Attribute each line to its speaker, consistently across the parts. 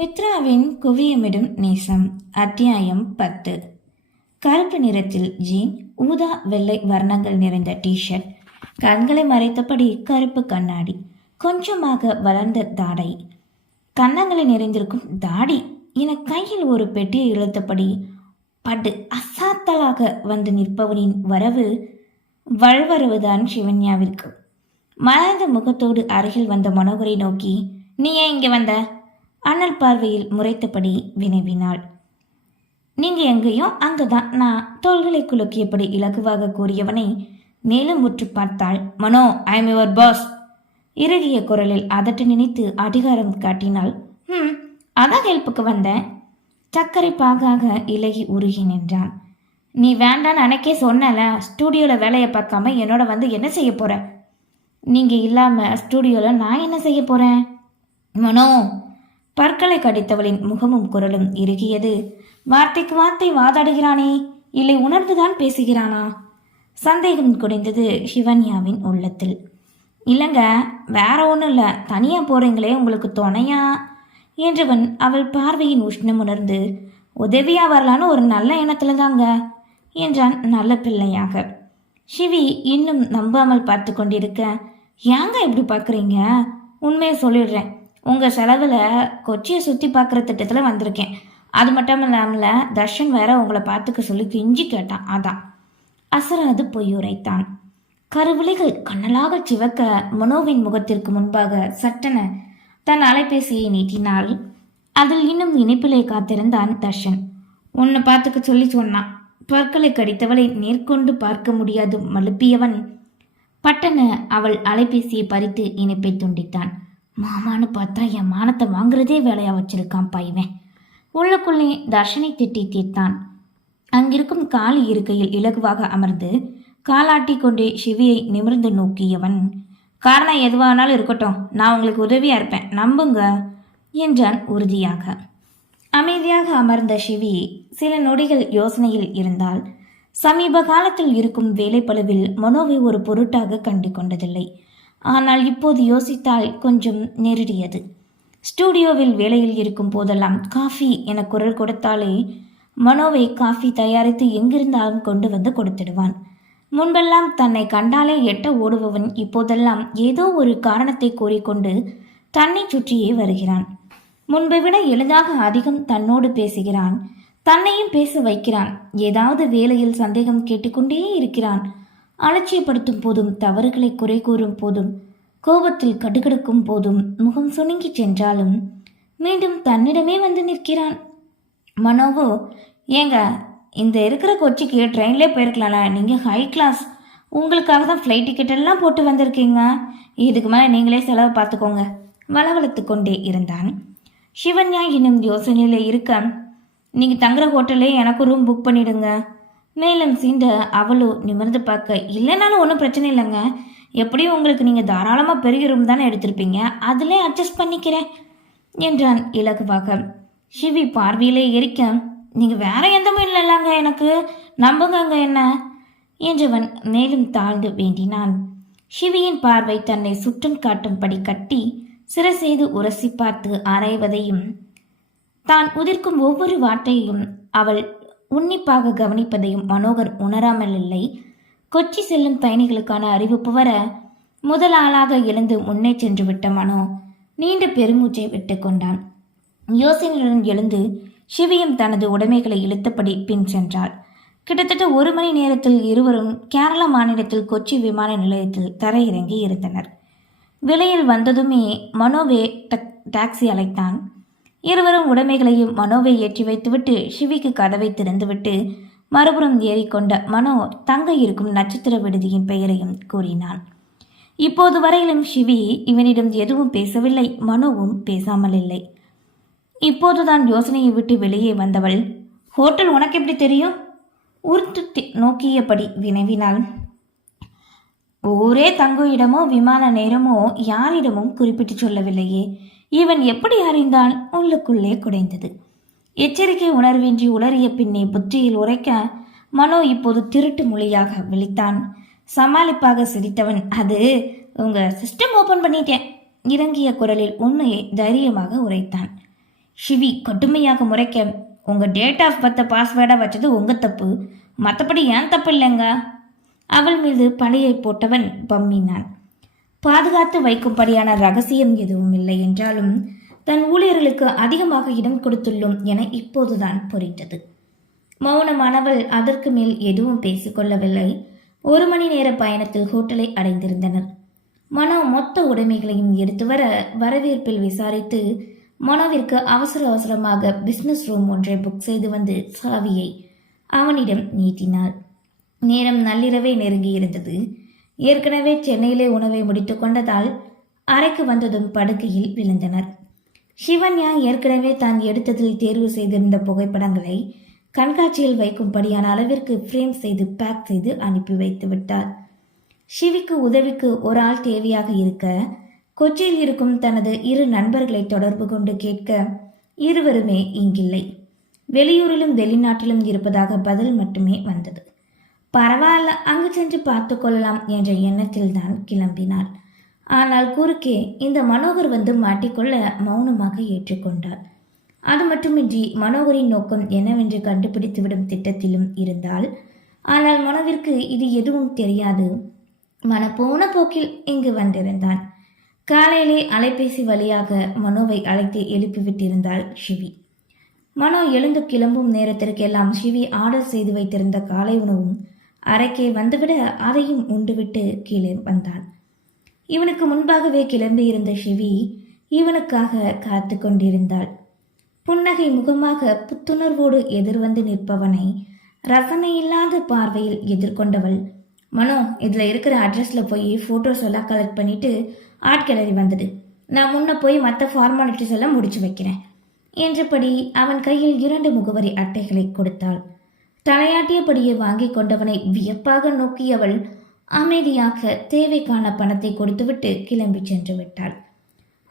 Speaker 1: மித்ராவின் குவியமிடும் நேசம் அத்தியாயம் பத்து. கருப்பு நிறத்தில் ஜீன் ஊதா வெள்ளை வர்ணங்கள் நிறைந்த டிஷர்ட் கண்களை மறைத்தபடி கருப்பு கண்ணாடி கொஞ்சமாக வளர்ந்த தாடை. கன்னங்களை நிறைந்திருக்கும் தாடி என கையில் ஒரு பெட்டியை இழுத்தபடி பட்டு அசாத்தலாக வந்து நிற்பவனின் வரவு வழ்வரவுதான் சிவன்யாவிற்கு. மலர்ந்த முகத்தோடு அருகில் வந்த மனோகரை நோக்கி நீ ஏன் இங்கே வந்த? அனல் பார்வையில் முறைத்தபடி வினவினாள். நீங்க எங்கேயோ அங்கதான். நான் தோள்களை குலுக்கியபடி இலகுவாக கூறியவனை மேலும் உற்று பார்த்தாள் Mano I am your boss இறுகிய குரலில் அதட்ட நினைத்து அதிகாரம் காட்டினாள் ம் அதான் ஹெல்ப்புக்கு வந்தேன். சர்க்கரை பாகாக இலகி உருகி நின்றான். நீ வேண்டான்னு அன்னைக்கே சொன்னல ஸ்டூடியோவில் வேலையை பார்க்காம என்னோட வந்து என்ன செய்ய போகிற நீங்கள் இல்லாமல் ஸ்டூடியோவில் நான் என்ன செய்ய போகிறேன் மனோ பற்களை கடித்தவளின் முகமும் குரலும் இறுகியது. வார்த்தைக்கு வார்த்தை வாதாடுகிறானே இல்லை உணர்ந்துதான் பேசுகிறானா? சந்தேகம் குடைந்தது சிவன்யாவின் உள்ளத்தில். இல்லைங்க வேற ஒன்றும் இல்லை தனியாக போகிறீங்களே உங்களுக்கு துணையா? என்றவன் அவள் பார்வையின் உஷ்ணம் உணர்ந்து உதவியாக வரலான்னு ஒரு நல்ல எண்ணத்தில் தாங்க என்றான் நல்ல பிள்ளையாக. சிவி இன்னும் நம்பாமல் பார்த்து கொண்டிருக்க ஏங்க இப்படி பார்க்குறீங்க? உண்மையை சொல்லிடுறேன். உங்கள் செலவில் கொச்சியை சுற்றி பார்க்குற திட்டத்தில் வந்திருக்கேன். அது மட்டும் இல்லாமல் தர்ஷன் வேற உங்களை பார்த்துக்க சொல்லி கெஞ்சி கேட்டான். அதான். அசராது பொய் உரைத்தான். கருவிழிகள் கண்ணலாக சிவக்க மனோவின் முகத்திற்கு முன்பாக சட்டென தன் அலைபேசியை நீட்டினாள். அதில் இன்னும் இணைப்பிலே காத்திருந்தான் தர்ஷன். உன்னை பார்த்துக்க சொல்லி சொன்னான். பற்களை கடித்தவளை நேர்கொண்டு பார்க்க முடியாது மழுப்பியவன் பட்டன அவள் அலைபேசியை பறித்து இணைப்பை துண்டித்தான். மாமான்னு பார்த்தா என் மானத்தை வாங்குறதே வேலையாக வச்சிருக்கான் பையன். உள்ளக்குள்ளே தர்ஷனை திட்டி தீர்த்தான். அங்கிருக்கும் காலி இருக்கையில் இலகுவாக அமர்ந்து காலாட்டி கொண்டே சிவியை நிமிர்ந்து நோக்கியவன் காரணம் எதுவானாலும் இருக்கட்டும் நான் உங்களுக்கு உதவியாக இருப்பேன் நம்புங்க என்றான் உறுதியாக. அமைதியாக அமர்ந்த சிவி சில நொடிகள் யோசனையில் இருந்தால் சமீப காலத்தில் இருக்கும் வேலைப்பளவில் மனோவை ஒரு பொருட்டாக கண்டு கொண்டதில்லை ஆனால் இப்போது யோசித்தால் கொஞ்சம் நெருடியது. ஸ்டூடியோவில் வேலையில் இருக்கும் போதெல்லாம் காஃபி என குரல் கொடுத்தாலே மனோவை காஃபி தயாரித்து எங்கிருந்தாலும் கொண்டு வந்து கொடுத்துடுவான். முன்பெல்லாம் தன்னை கண்டாலே எட்ட ஓடுபவன் இப்போதெல்லாம் ஏதோ ஒரு காரணத்தை கூறிக்கொண்டு தன்னை சுற்றியே வருகிறான். முன்பை விட எளிதாக அதிகம் தன்னோடு பேசுகிறான். தன்னையும் பேச வைக்கிறான். ஏதாவது வேலையில் சந்தேகம் கேட்டுக்கொண்டே இருக்கிறான். அலட்சியப்படுத்தும் போதும் தவறுகளை குறை கூறும் போதும் கோபத்தில் கடுகடுக்கும் போதும் முகம் சுணுங்கி சென்றாலும் மீண்டும் தன்னிடமே வந்து நிற்கிறான். மனோவோ ஏங்க இந்த இருக்கிற கொச்சிக்கு ட்ரெயின்லேயே போயிருக்கலாம்ல நீங்கள் ஹை கிளாஸ் உங்களுக்காக தான் ஃப்ளைட் டிக்கெட் எல்லாம் போட்டு வந்திருக்கீங்க. இதுக்கு மேலே நீங்களே செலவு பார்த்துக்கோங்க வளவளத்து கொண்டே இருந்தான். சிவன்யா இன்னும் யோசனையில் இருக்க நீங்கள் தங்குற ஹோட்டலே எனக்கு ரூம் புக் பண்ணிடுங்க. மேலும் சீண்ட அவளோ நிமிர்ந்து பார்க்க இல்லைனாலும் ஒன்றும் பிரச்சனை இல்லைங்க. எப்படியும் உங்களுக்கு நீங்கள் தாராளமாக பெரிய ரூம் தானே எடுத்திருப்பீங்க. அதிலே அட்ஜஸ்ட் பண்ணிக்கிறேன் என்றான் இலகுவாக. ஷிவி பார்வையிலே எரிக்க நீங்கள் வேற எந்தமும் இல்லைல்லாங்க எனக்கு. நம்புங்கங்க என்ன? என்றவன் மேலும் தாழ்ந்து வேண்டினான். சிவியின் பார்வை தன்னை சுற்றம் காட்டும்படி கட்டி சிறசெய்து உரசி பார்த்து ஆராய்வதையும் தான் உதிர்க்கும் ஒவ்வொரு வார்த்தையையும் அவள் உன்னிப்பாக கவனிப்பதையும் மனோகர் உணராமல் இல்லை கொச்சி செல்லும் பயணிகளுக்கான அறிவிப்பு வர முதல் ஆளாக எழுந்து முன்னே சென்று விட்ட மனோ நீண்ட பெருமூச்சை விட்டு கொண்டான். யோசனையுடன் எழுந்து சிவியும் தனது உடைமைகளை இழுத்தபடி பின் சென்றாள். கிட்டத்தட்ட ஒரு மணி நேரத்தில் இருவரும் கேரளா மாநிலத்தில் கொச்சி விமான நிலையத்தில் தரையிறங்கி இருந்தனர். விலையில் வந்ததுமே மனோவே டக் டாக்ஸி அழைத்தான். இருவரும் உடைமைகளையும் மனோவை ஏற்றி வைத்துவிட்டு சிவிக்கு கதவை திறந்துவிட்டு மறுபுறம் ஏறிக்கொண்ட மனோ தங்க இருக்கும் நட்சத்திர விடுதியின் பெயரையும் கூறினான் இப்போது வரையிலும் சிவி இவனிடம் எதுவும் பேசவில்லை மனோவும் பேசாமல் இல்லை. இப்போதுதான் யோசனையை விட்டு வெளியே வந்தவள் ஹோட்டல் உனக்கு எப்படி தெரியும்? உருத்து நோக்கியபடி வினவினாள். ஊரே தங்கும் இடமோ விமான நேரமோ யாரிடமும் குறிப்பிட்டு சொல்லவில்லையே. இவன் எப்படி அறிந்தான் உள்ளுக்குள்ளே குடைந்தது. எச்சரிக்கை உணர்வின்றி உளறிய பின்னே புத்தியில் உரைக்க மனோ இப்போது திருட்டு மொழியாக விழித்தான். சமாளிப்பாக சிரித்தவன் அது உங்க சிஸ்டம் ஓபன் பண்ணிட்டேன் இறங்கிய குரலில் உண்மையை தைரியமாக உரைத்தான். ஷிவி கடுமையாக முறைக்க உங்கள் டேட் ஆஃப் பர்த்த பாஸ்வேர்டாக வச்சது உங்கள் தப்பு. மற்றபடி ஏன் தப்பு இல்லைங்க? அவள் மீது பழையை போட்டவன் பம்மினான். பாதுகாத்து வைக்கும்படியான ரகசியம் எதுவும் இல்லை என்றாலும் தன் ஊழியர்களுக்கு அதிகமாக இடம் கொடுத்துள்ளோம் என இப்போதுதான் புரிந்தது. மௌனமானவள் அதற்கு மேல் எதுவும் பேசிக்கொள்ளவில்லை ஒரு மணி நேர பயணத்தில் ஹோட்டலை அடைந்திருந்தனர். மனோ மொத்த உடைமைகளையும் எடுத்து வர வரவேற்பில் விசாரித்து மனோவிற்கு அவசர அவசரமாக பிஸ்னஸ் ரூம் ஒன்றை புக் செய்து வந்து சாவியை அவனிடம் நீட்டினாள். நேரம் நள்ளிரவே நெருங்கி இருந்தது ஏற்கனவே சென்னையிலே உணவை முடித்து கொண்டதால் அறைக்கு வந்ததும் படுக்கையில் விழுந்தனர். சிவன்யா ஏற்கனவே தான் எடுத்ததில் தேர்வு செய்திருந்த புகைப்படங்களை கண்காட்சியில் வைக்கும்படியான அளவிற்கு ஃப்ரேம் செய்து பேக் செய்து அனுப்பி வைத்து விட்டார் சிவிக்கு உதவிக்கு ஒரு ஆள் தேவையாக இருக்க கொச்சியில் இருக்கும் தனது இரு நண்பர்களை தொடர்பு கொண்டு கேட்க இருவருமே இங்கில்லை. வெளியூரிலும் வெளிநாட்டிலும் இருப்பதாக பதில் மட்டுமே வந்தது. பரவாயில்ல அங்கு சென்று பார்த்து கொள்ளலாம் என்ற எண்ணத்தில் தான் கிளம்பினார் ஆனால் குறுக்கே இந்த மனோகர் வந்து மாட்டிக்கொள்ள மௌனமாக ஏற்றுக்கொண்டார் அது மட்டுமின்றி மனோகரின் நோக்கம் என்னவென்று கண்டுபிடித்துவிடும் திட்டத்திலும் இருந்தால் ஆனால் மனோவிற்கு இது எதுவும் தெரியாது. மன போன போக்கில் இங்கு வந்திருந்தான். காலையிலே அலைபேசி வழியாக மனோவை அழைத்து எழுப்பிவிட்டிருந்தாள் சிவி மனோ எழுந்து கிளம்பும் நேரத்திற்கெல்லாம் சிவி ஆர்டர் செய்து வைத்திருந்த காலை உணவும் அறைக்கே வந்துவிட அதையும் உண்டுவிட்டு கீழே வந்தான். இவனுக்கு முன்பாகவே கிளம்பியிருந்த சிவி இவனுக்காக காத்து கொண்டிருந்தாள். புன்னகை முகமாக புத்துணர்வோடு எதிர்வந்து நிற்பவனை ரசனையில்லாத பார்வையில் எதிர்கொண்டவள் மனோ இதில் இருக்கிற அட்ரஸில் போய் ஃபோட்டோஸ் எல்லாம் கலெக்ட் பண்ணிட்டு ஆர்ட் கேலரி வந்துடு நான் முன்ன போய் மற்ற ஃபார்மாலிட்டிஸ் எல்லாம் முடிச்சு வைக்கிறேன். என்றபடி அவன் கையில் இரண்டு முகவரி அட்டைகளை கொடுத்தாள். தலையாட்டியபடியே வாங்கி கொண்டவனை வியப்பாக நோக்கியவள் அமைதியாக தேவைக்கான பணத்தை கொடுத்துவிட்டு கிளம்பி சென்று விட்டாள்.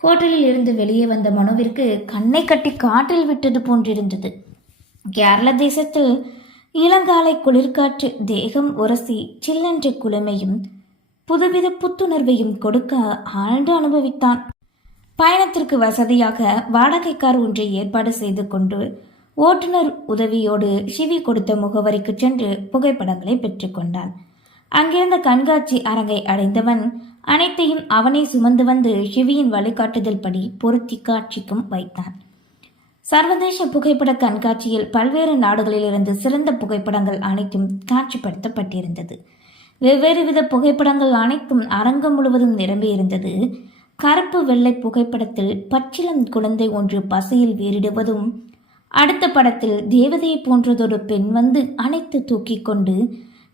Speaker 1: ஹோட்டலில் இருந்து வெளியே வந்த மனோவிற்கு கண்ணை கட்டி காற்றில் விட்டது போன்றிருந்தது. கேரள தேசத்தில் இளங்காலை குளிர்காற்று தேகம் உரசி சில்லென்ற குளுமையும் புதுவித புத்துணர்வையும் கொடுக்க ஆழ்ந்து அனுபவித்தான். பயணத்திற்கு வசதியாக வாடகை கார் ஒன்றை ஏற்பாடு செய்து கொண்டு ஓட்டுநர் உதவியோடு சிவி கொடுத்த முகவரிக்கு சென்று புகைப்படங்களை பெற்றுக்கொண்டான் அங்கிருந்த கண்காட்சி அரங்கை அடைந்தவன் அனைத்தையும் அவனே சுமந்து வந்து சிவியின் வழிகாட்டுதல் படி பொருத்தி காட்சிக்கும் வைத்தான். சர்வதேச புகைப்பட கண்காட்சியில் பல்வேறு நாடுகளிலிருந்து சிறந்த புகைப்படங்கள் அனைத்தும் காட்சிப்படுத்தப்பட்டிருந்தது. வெவ்வேறு வித புகைப்படங்கள் அனைத்தும் அரங்கம் முழுவதும் நிரம்பியிருந்தது. கருப்பு வெள்ளை புகைப்படத்தில் பச்சிளம் குழந்தை ஒன்று பசியில் வேறிடுவதும் அடுத்த படத்தில் தேவதையை போன்றதொரு பெண் வந்து அனைத்து தூக்கிக் கொண்டு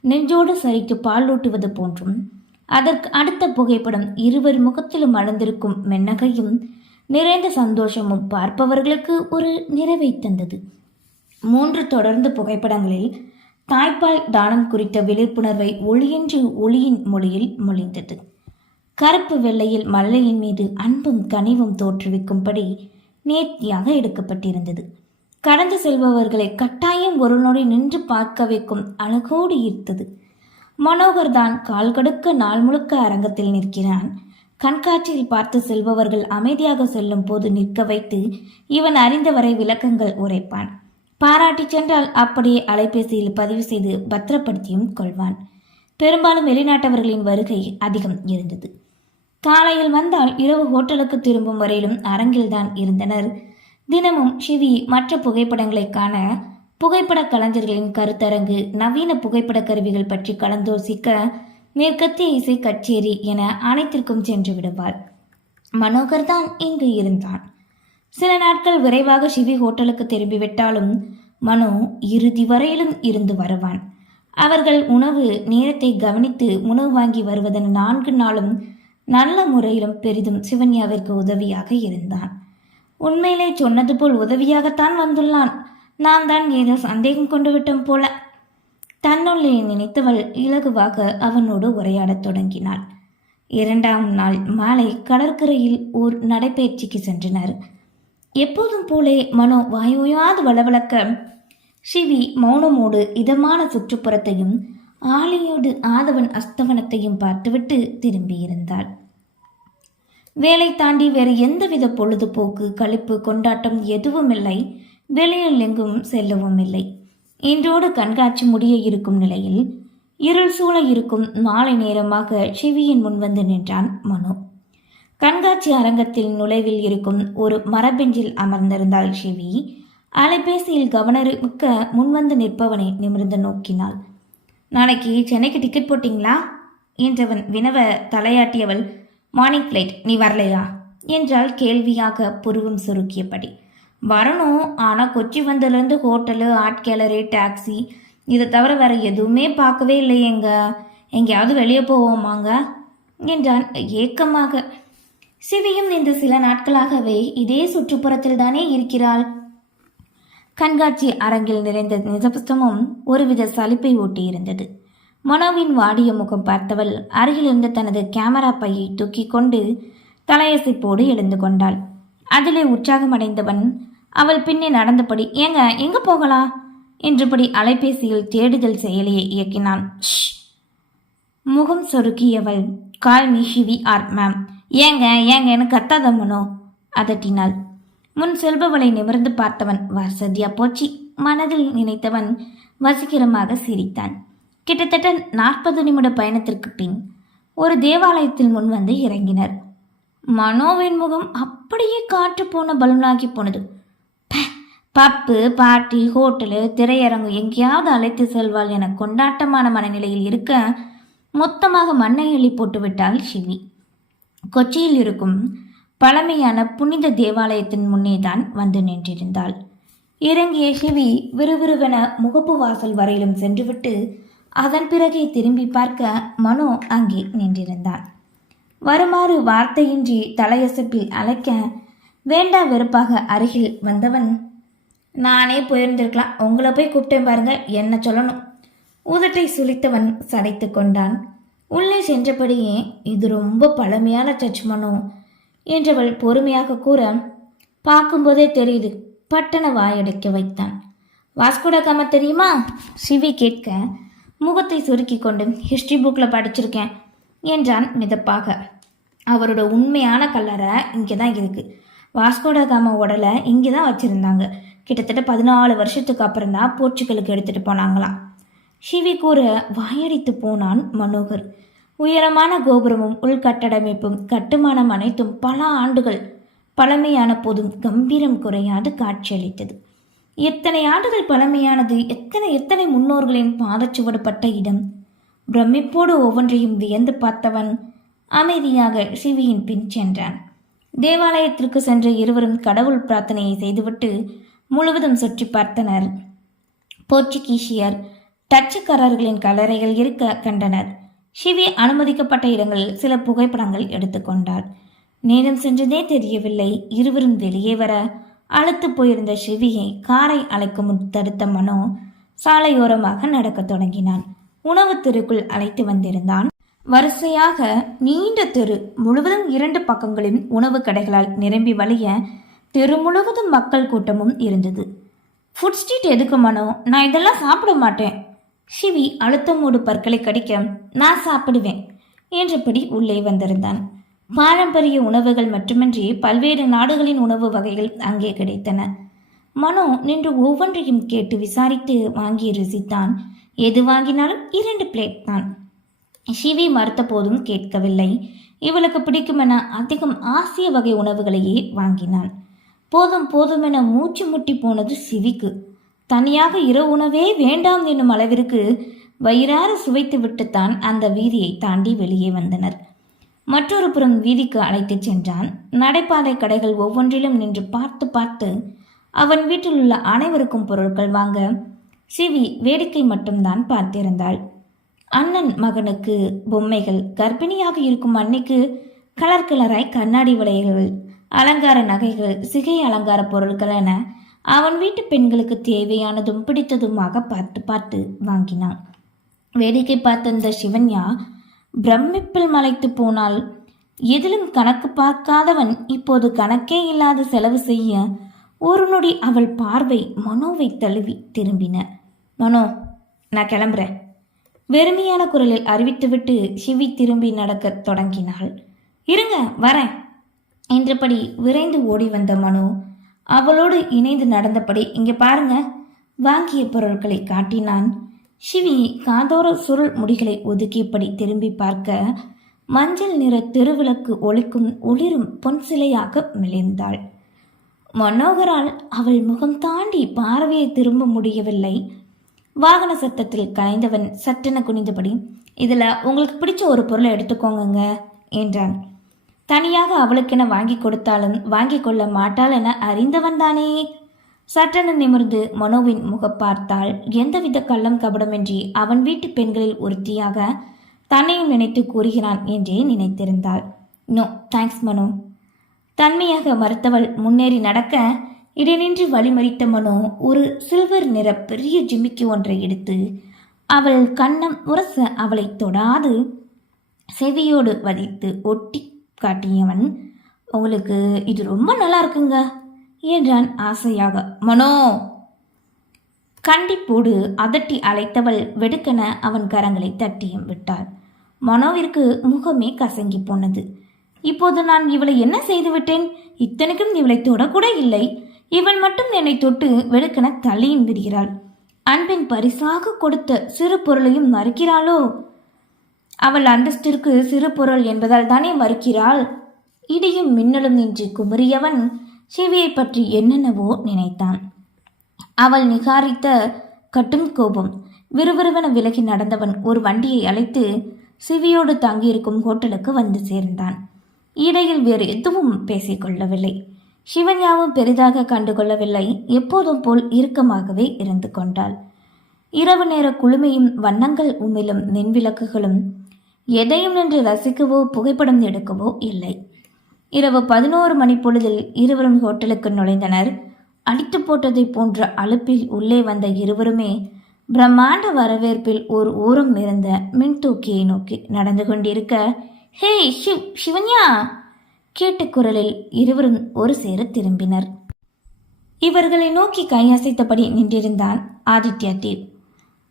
Speaker 1: நெஞ்சோடு சரிக்கு பாலூட்டுவது போன்றும். அதற்கு அடுத்த புகைப்படம் இருவர் முகத்திலும் அழந்திருக்கும் மென்னகையும் நிறைந்த சந்தோஷமும் பார்ப்பவர்களுக்கு ஒரு நிறைவை தந்தது. மூன்று தொடர்ந்து புகைப்படங்களில் தாய்ப்பால் தானம் குறித்த விழிப்புணர்வை ஒளியின்றி ஒளியின் மொழியில் மொழிந்தது. கருப்பு வெள்ளையில் மல்லையின் மீது அன்பும் கனிவும் தோற்றுவிக்கும்படி நேர்த்தியாக எடுக்கப்பட்டிருந்தது. கடந்து செல்பவர்களை கட்டாயம் ஒரு நொடி நின்று பார்க்க வைக்கும் அழகோடு ஈர்த்தது. மனோகர் தான் கால் கடுக்க நாள் முழுக்க அரங்கத்தில் நிற்கிறான். கண்காட்சியில் பார்த்து செல்பவர்கள் அமைதியாக செல்லும் போது நிற்க வைத்து இவன் அறிந்தவரை விளக்கங்கள் உரைப்பான். பாராட்டி சென்றால் அப்படியே அலைபேசியில் பதிவு செய்து பத்திரப்படுத்தியும் கொள்வான். பெரும்பாலும் வெளிநாட்டவர்களின் வருகை அதிகம் இருந்தது. காலையில் வந்தால் இரவு ஹோட்டலுக்கு திரும்பும் வரையிலும் அரங்கில்தான் இருந்தனர். தினமும் சிவி மற்ற புகைப்படங்களை காண புகைப்பட கலைஞர்களின் கருத்தரங்கு நவீன புகைப்பட கருவிகள் பற்றி கலந்தோசிக்க மேற்கத்திய இசை கச்சேரி என அனைத்திற்கும் சென்று விடுவாள் மனோகர் தான் இங்கு இருந்தான். சில நாட்கள் விரைவாக சிவி ஹோட்டலுக்கு திரும்பிவிட்டாலும் மனோ இறுதி வரையிலும் இருந்து வருவான். அவர்கள் உணவு நேரத்தை கவனித்து உணவு வாங்கி வருவதன் நான்கு நாளும் நல்ல முறையிலும் பெரிதும் சிவன்யாவிற்கு உதவியாக இருந்தான். உண்மையிலே சொன்னது போல் உதவியாகத்தான் வந்துள்ளான். நான் தான் ஏதோ சந்தேகம் கொண்டு விட்டோம் போல. தன்னுள்ளே நினைத்தவள் இலகுவாக அவனோடு உரையாடத் தொடங்கினாள். இரண்டாம் நாள் மாலை கடற்கரையில் ஓர் நடைபயிற்சிக்கு சென்றனர். எப்போதும் போலே மனோ வாயோயாது வளவளக்க. சிவி மௌனமோடு இதமான சுற்றுப்புறத்தையும் ஆலையோடு ஆதவன் அஸ்தவனத்தையும் பார்த்துவிட்டு திரும்பியிருந்தாள். வேலை தாண்டி வேறு எந்தவித பொழுதுபோக்கு கழிப்பு கொண்டாட்டம் எதுவும் இல்லை வெளியில் எங்கும் செல்லவும் இல்லை. இன்றோடு கண்காட்சி முடிய இருக்கும் நிலையில் இருள் சூழ இருக்கும் மாலை நேரமாக சிவியின் முன் வந்து நின்றான் மனு. கண்காட்சி அரங்கத்தில் நுழைவில் இருக்கும் ஒரு மரபெஞ்சில் அமர்ந்திருந்தாள் சிவி. அலைபேசியில் கவனமிக்க முன்வந்து நிற்பவனை நிமிர்ந்து நோக்கினாள். நாளைக்கு சென்னைக்கு டிக்கெட் போட்டிங்களா? என்றவன் வினவ தலையாட்டியவள் மார்னிங் ஃப்ளைட் நீ வரலையா? என்றால் கேள்வியாக புருவம் சுருக்கியபடி. வரணும் ஆனால் கொச்சி வந்ததுலேருந்து ஹோட்டலு ஆர்ட் கேலரி டாக்ஸி இதை தவிர வேறு எதுவுமே பார்க்கவே இல்லையேங்க. எங்கேயாவது வெளியே போவோமாங்க? என்றான் ஏக்கமாக. சிவியும் இந்த சில நாட்களாகவே இதே சுற்றுப்புறத்தில் தானே இருக்கிறாள். கண்காட்சி அரங்கில் நிறைந்த நிஜபுஸ்தமும் ஒருவித சலிப்பை ஊட்டியிருந்தது. மனோவின் வாடிய முகம் பார்த்தவள் அருகிலிருந்து தனது கேமரா பையை தூக்கி கொண்டு தலையசைப்போடு எழுந்து கொண்டாள். அதிலே உற்சாகமடைந்தவன் அவள் பின்னே நடந்தபடி ஏங்க எங்க போகலாம் என்றபடி அலைபேசியில் தேடுதல் செயலியை இயக்கினான். ஷ் முகம் சொருக்கியவள் call me we are ma'am. ஏங்க ஏங்க எனக்கு கத்தாத மனோ. அதட்டினாள். முன் செல்பவளை நிமிர்ந்து பார்த்தவன் வசதியா போச்சு. மனதில் நினைத்தவன் வசீகரமாக சிரித்தான். கிட்டத்தட்ட நாற்பது நிமிட பயணத்திற்கு பின் ஒரு தேவாலயத்தில் முன் வந்து இறங்கினர். மனோவின் முகம் அப்படியே காற்று போன பலூனாகி போனது. பப்பு பாட்டி ஹோட்டலு திரையரங்கு எங்கேயாவது அழைத்து செல்வாள் என கொண்டாட்டமான மனநிலையில் இருக்க மொத்தமாக மண்ணை எள்ளி போட்டுவிட்டாள் சிவி கொச்சியில் இருக்கும் பழமையான புனித தேவாலயத்தின் முன்னே தான் வந்து நின்றிருந்தாள். இறங்கிய சிவி விறுவிறுவென முகப்பு வாசல் வரையிலும் சென்றுவிட்டு அதன் பிறகே திரும்பி பார்க்க மனோ அங்கே நின்றிருந்தான். வருமாறு வார்த்தையின்றி தலையசப்பில் அழைக்க வேண்டா வெறுப்பாக அருகில் வந்தவன் நானே போயிருந்திருக்கலாம். உங்களை போய் கூப்பிட்டேன் பாருங்க என்ன சொல்லணும்? உதட்டை சுளித்தவன் சடைத்து கொண்டான். உள்ளே சென்றபடியே இது ரொம்ப பழமையான சர்ச் மனோ என்றவள் பொறுமையாக கூற பார்க்கும்போதே தெரியுது. பட்டண வாயடைக்க வைத்தான். வாஸ்கோட காம தெரியுமா? சிவி கேட்க முகத்தை சுருக்கி கொண்டு ஹிஸ்ட்ரி புக்கில் படிச்சிருக்கேன் என்றான் மிதப்பாக. அவரோட உண்மையான கல்லறை இங்கே தான் இருக்குது வாஸ்கோட காம உடலை இங்கே தான் வச்சுருந்தாங்க. கிட்டத்தட்ட பதினாலு வருஷத்துக்கு அப்புறம் தான் போர்ச்சுகலுக்கு எடுத்துகிட்டு போனாங்களாம். ஷிவி கூற வாயடித்து போனான் மனோகர். உயரமான கோபுரமும் உள்கட்டடமைப்பும் கட்டுமானம் அனைத்தும் பல ஆண்டுகள் பழமையான போதும் கம்பீரம் குறையாது காட்சியளித்தது. எத்தனை ஆண்டுகள் பழமையானது எத்தனை எத்தனை முன்னோர்களின் பாதச்சுவடு பட்ட இடம். பிரமிப்போடு ஒவ்வொன்றையும் வியந்து பார்த்தவன் அமைதியாக சிவியின் பின் சென்றான். தேவாலயத்திற்கு சென்ற இருவரும் கடவுள் பிரார்த்தனையை செய்துவிட்டு முழுவதும் சுற்றி பார்த்தனர். போர்ச்சுகீசியர் டச்சுக்காரர்களின் கல்லறைகள் இருக்க கண்டனர். சிவி அனுமதிக்கப்பட்ட இடங்களில் சில புகைப்படங்கள் எடுத்துக்கொண்டார் நேரம் சென்றதே தெரியவில்லை இருவரும் வெளியே வர அழுத்து போயிருந்த சிவியை காரை அழைக்கும் முன் தடுத்த மனோ சாலையோரமாக நடக்கத் தொடங்கினான். உணவு தெருக்குள் அழைத்து வந்திருந்தான். வரிசையாக நீண்ட தெரு முழுவதும் இரண்டு பக்கங்களிலும் உணவு கடைகளால் நிரம்பி வழிய தெரு முழுவதும் மக்கள் கூட்டமும் இருந்தது. ஃபுட் ஸ்ட்ரீட் எதுக்கு மனோ? நான் இதெல்லாம் சாப்பிட மாட்டேன். சிவி அழுத்தமோடு பற்களை கடிக்க நான் சாப்பிடுவேன் என்றபடி உள்ளே வந்திருந்தான். பாரம்பரிய உணவுகள் மட்டுமின்றி பல்வேறு நாடுகளின் உணவு வகைகள் அங்கே கிடைத்தன. மனோ நின்று ஒவ்வொன்றையும் கேட்டு விசாரித்து வாங்கி ருசித்தான். எது வாங்கினாலும் இரண்டு பிளேட் தான். சிவி மறுத்த போதும் கேட்கவில்லை. இவளுக்கு பிடிக்குமென அதிகம் ஆசிய வகை உணவுகளையே வாங்கினான். போதும் போதுமென மூச்சு முட்டி போனது சிவிக்கு. தனியாக இரவு உணவே வேண்டாம் என்னும் அளவிற்கு வயிறார சுவைத்து விட்டுத்தான் அந்த வீதியை தாண்டி வெளியே வந்தனர். மற்றொரு புறம் வீதிக்கு அழைத்துச் சென்றான். நடைபாதை கடைகள் ஒவ்வொன்றிலும் நின்று பார்த்து பார்த்து அவன் வீட்டில் உள்ள அனைவருக்கும் பொருட்கள் வாங்க சிவி வேடிக்கை மட்டும்தான் பார்த்திருந்தாள். அண்ணன் மகனுக்கு பொம்மைகள் கர்ப்பிணியாக இருக்கும் அன்னைக்கு கலர் கலராய் கண்ணாடி விலைகள் அலங்கார நகைகள் சிகை அலங்கார பொருட்கள் என அவன் வீட்டு பெண்களுக்கு தேவையானதும் பிடித்ததுமாக பார்த்து பார்த்து வாங்கினான். வேடிக்கை பார்த்திருந்த சிவன்யா பிரமிப்பில் மலைத்து போனாள் எதிலும் கணக்கு பார்க்காதவன் இப்போது கணக்கே இல்லாத செலவு செய்ய ஒரு நொடி அவள் பார்வை மனோவை தழுவி திரும்பின. மனோ நான் கிளம்புறேன். வெறுமையான குரலில் அறிவித்துவிட்டு சிவி திரும்பி நடக்கத் தொடங்கினாள். இருங்க வரேன் என்றபடி விரைந்து ஓடி வந்த மனோ அவளோடு இணைந்து நடந்தபடி இங்கே பாருங்க வாங்கிய பொருட்களை காட்டினான். சிவி காதோர சுருள் முடிகளை ஒதுக்கியபடி திரும்பி பார்க்க மஞ்சள் நிற தெருவிளக்கு ஒளிக்கும் ஒளிரும் பொன் சிலையாக மிளிர்ந்தாள். மனோகரால் அவள் முகம் தாண்டி பார்வையை திரும்ப முடியவில்லை. வாகன சத்தத்தில் கலைந்தவன் சட்டென குனிந்தபடி இதில் உங்களுக்கு பிடிச்ச ஒரு பொருளை எடுத்துக்கோங்கங்க என்றான். தனியாக அவளுக்கென வாங்கி கொடுத்தாலும் வாங்கி கொள்ள மாட்டாள் என அறிந்தவன் தானே சட்டென நிமிர்ந்து மனோவின் முகம் பார்த்தால் எந்தவித கள்ளம் கபடமின்றி அவன் வீட்டு பெண்களில் ஒருத்தியாக தன்னையும் நினைத்து கூறுகிறான் என்றே நினைத்திருந்தாள். நோ தேங்க்ஸ் மனோ. தன்மையாக மறுத்தவள் முன்னேறி நடக்க இடைநின்று வழிமறித்த மனோ ஒரு சில்வர் நிற பெரிய ஜிமிக்கி ஒன்றை எடுத்து அவள் கண்ணம் உரச அவளை தொடாது செவியோடு வதித்து ஒட்டி காட்டியவன் உங்களுக்கு இது ரொம்ப நல்லா இருக்குங்க. என்றான் ஆசையாக. மனோ! கண்டிப்போடு அதட்டி அழைத்தவள் வெடுக்கென அவன் கரங்களை தட்டியும் விட்டாள். மனோவிற்கு முகமே கசங்கி போனது. இப்போது நான் இவளை என்ன செய்துவிட்டேன் இத்தனைக்கும் இவளை தொடக்கூட இல்லை. இவள் மட்டும் என்னை தொட்டு வெடுக்கென தள்ளியும் விடுகிறாள். அன்பின் பரிசாக கொடுத்த சிறு பொருளையும் மறுக்கிறாளோ? அவள் அந்தஸ்திற்கு சிறு பொருள் என்பதால் தானே மறுக்கிறாள்? இடியும் மின்னலும் நின்று குமரியவன் சிவியை பற்றி என்னென்னவோ நினைத்தான். அவள் நிகாரித்த கட்டும் கோபம். விறுவிறுவென விலகி நடந்தவன் ஒரு வண்டியை அழைத்து சிவியோடு தங்கியிருக்கும் ஹோட்டலுக்கு வந்து சேர்ந்தான். இடையில் வேறு எதுவும் பேசிக்கொள்ளவில்லை சிவன்யாவும் பெரிதாக கண்டுகொள்ளவில்லை எப்போதும் போல் இறுக்கமாகவே இருந்து கொண்டாள். இரவு நேர குளுமையும் வண்ணங்கள் உமிழும் மின்விளக்குகளும் எதையும் நின்று ரசிக்கவோ புகைப்படம் எடுக்கவோ இல்லை. இரவு பதினோரு மணி பொழுதில் இருவரும் ஹோட்டலுக்கு நுழைந்தனர். அடித்து போட்டதைப் போன்ற அலுப்பில் உள்ளே வந்த இருவருமே பிரம்மாண்ட வரவேற்பில் ஒரு ஓரம் இருந்த மின்தூக்கியை நோக்கி நடந்து கொண்டிருக்க ஹே ஷிவ் சிவன்யா? கேட்ட குரலில் இருவரும் ஒரு சேர திரும்பினர். இவர்களை நோக்கி கையசைத்தபடி நின்றிருந்தான் ஆதித்யா தேவ்.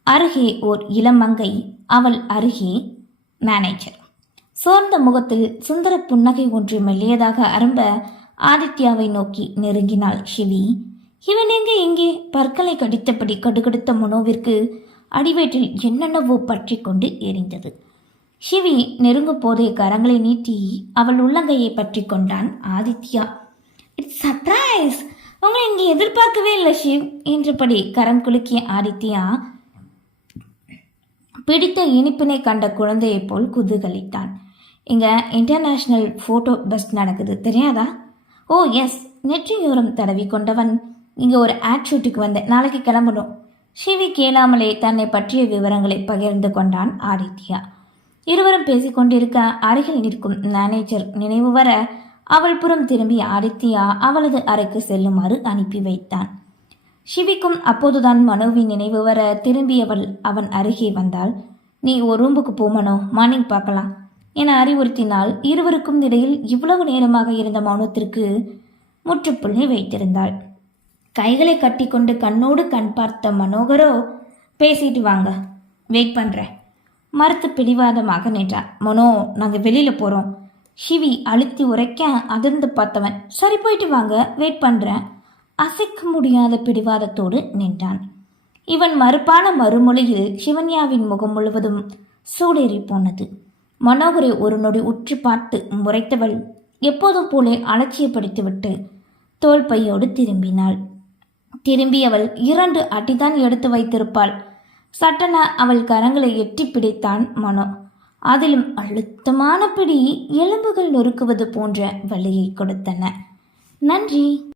Speaker 1: அருகே ஓர் இளமங்கை அவள் அருகே மேனேஜர் சோர்ந்த முகத்தில் சுந்தர புன்னகை ஒன்று மெல்லியதாக அரம்ப ஆதித்யாவை நோக்கி நெருங்கினாள் சிவி இவன் எங்கே இங்கே? பற்களை கடித்தபடி கடுகடுத்த மனோவிற்கு அடிவயிற்றில் என்னென்னவோ பற்றி கொண்டு எரிந்தது சிவி நெருங்கும் போதே கரங்களை நீட்டி அவள் உள்ளங்கையை பற்றி கொண்டான் ஆதித்யா. இட்ஸ் சர்ப்ரைஸ் உங்களை இங்கே எதிர்பார்க்கவே இல்லை சிவ் என்றபடி கரம் குலுக்கிய ஆதித்யா பிடித்த இனிப்பினை கண்ட குழந்தையைப் போல் குதூகலித்தான் இங்கே இன்டர்நேஷ்னல் ஃபோட்டோ பஸ் நடக்குது. தெரியாதா? ஓ எஸ் நெற்றியோரம் தடவி கொண்டவன். இங்கே ஒரு ஆட் ஷூட்டுக்கு வந்தேன். நாளைக்கு கிளம்பணும். சிவி கேளாமலே தன்னை பற்றிய விவரங்களை பகிர்ந்து கொண்டான் ஆதித்யா. இருவரும் பேசிக்கொண்டிருக்க அருகில் நிற்கும் மேனேஜர் நினைவு வர அவள் புறம் திரும்பிய ஆதித்யா அவளது அறைக்கு செல்லுமாறு அனுப்பி வைத்தான். சிவிக்கும் அப்போதுதான் மனோவின் நினைவு வர திரும்பியவள் அவன் அருகே வந்தாள். நீ ஒரு ரூமுக்கு போ மனோ. மார்னிங் பார்க்கலாம். என அறிவுறுத்தினால் இருவருக்கும் இடையில் இவ்வளவு நேரமாக இருந்த மௌனத்திற்கு முற்றுப்புள்ளி வைத்திருந்தாள். கைகளை கட்டிக்கொண்டு கண்ணோடு கண் பார்த்த மனோகரோ பேசிட்டு வாங்க வெயிட் பண்ணுறேன் மறுத்து பிடிவாதமாக நின்றான் மனோ நாங்கள் வெளியில் போகிறோம் ஹிவி அழுத்தி உரைக்க அதிர்ந்து பார்த்தவன். சரி போயிட்டு வாங்க வெயிட் பண்ணுறேன் அசைக்க முடியாத பிடிவாதத்தோடு நின்றான். இவன் மறுப்பான மறுமொழியில் சிவன்யாவின் முகம் முழுவதும் சூடேறி போனது. மனோகரை ஒரு நொடி உற்று பார்த்து முறைத்தவள். எப்போதும் போலே அலட்சியப்படுத்திவிட்டு தோல் பையோடு திரும்பினாள். திரும்பியவள் இரண்டு அடிதான் எடுத்து வைத்திருப்பாள். சட்டன அவள் கரங்களை எட்டி பிடித்தான் மனோ. அதிலும் அழுத்தமான பிடி எலும்புகள் நொறுக்குவது போன்ற வழியை கொடுத்தன. நன்றி.